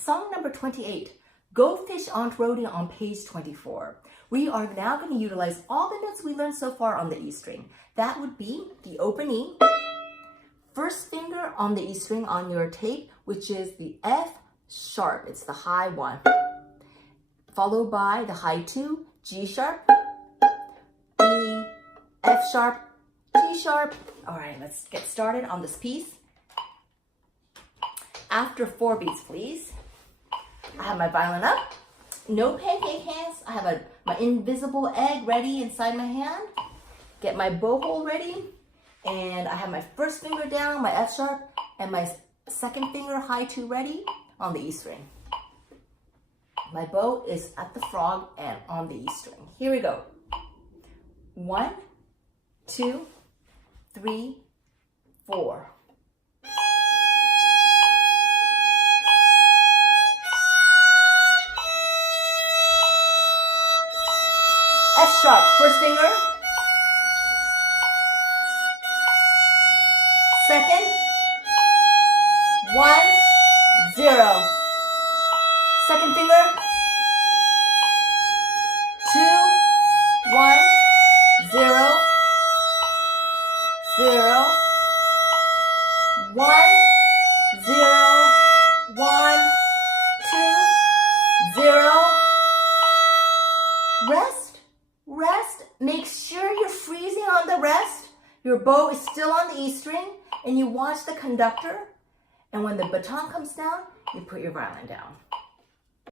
Song number 28, Go Fish Aunt Rhody on page 24. We are now going to utilize all the notes we learned so far on the E string. That would be the open E, first finger on the E string on your tape, which is the F sharp. It's the high one. Followed by the high 2, G sharp, E, F sharp, G sharp. All right, let's get started on this piece. After 4 beats, please. I have my violin up, no pancake hands. I have my invisible egg ready inside my hand. Get my bow hole ready, and I have my first finger down, my F sharp, and my second finger, high 2, ready on the E string. My bow is at the frog and on the E string. Here we go. 1, 2, 3, 4. F sharp, first finger. Second. 1, 0. Second finger. 2, 1, 0. 0. 1, 0. 1, 2, 0. Rest. Make sure you're freezing on the rest. Your bow is still on the E string, and you watch the conductor. And when the baton comes down, you put your violin down.